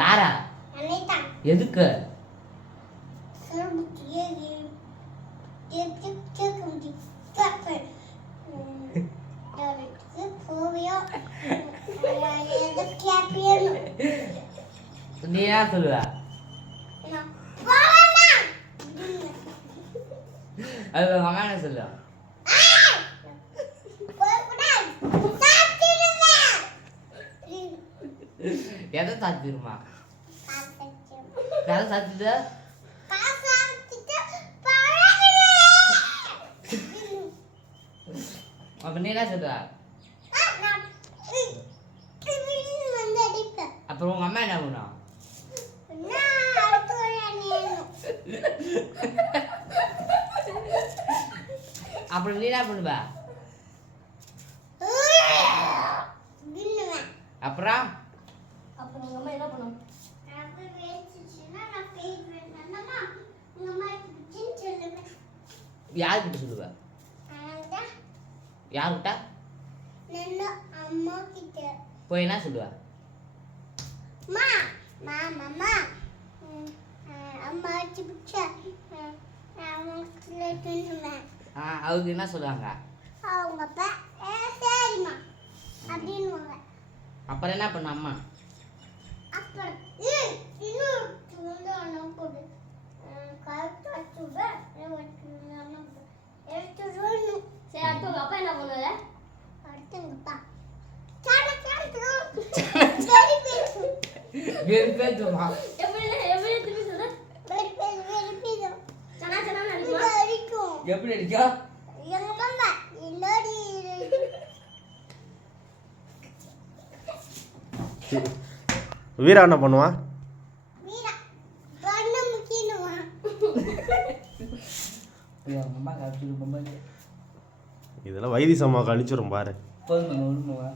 யாரா? எதுக்கு? நீ ஏன் சொல்லுவ? அது உங்க அம்மா என்ன சொல்லுவா? எதை சாத்திருமா? எதை சாத்திட்டு? அப்ப நீ என்ன சொல்லுவ? அப்புறம் உங்க அம்மா என்ன பண்ணும்? அப்புறம் நீ என்ன பண்ணுவ? அப்புறம் உங்க அம்மா என்ன பண்ணும்? யார்கிட்ட சொல்லுவ? யார்கிட்ட? அம்மா கிட்ட போய் என்ன சொல்லுவ? அம்மா பிடிச்சா அவங்க என்ன சொல்லுவாங்க? அவங்க அப்பா சரிம்மா அப்படின்னுவாங்க. அப்புறம் என்ன பண்ண அம்மா? அப்புறம் இன்னும் வந்து அண்ணா போடு கரெக்டாக சரி, அடுத்து உங்க அப்பா என்ன பண்ணுவாரு? அடுத்துங்கப்பா வெறுப்பேத்துமா? எப்படி திருப்பி சொல்ற? சனா சனா அடிக்குமா? எப்படி அடிக்கும்? வீரா என்ன பண்ணுவா? இதெல்லாம் வைத்தியசம்மா கழிச்சிரும் பாரு. போதுமா?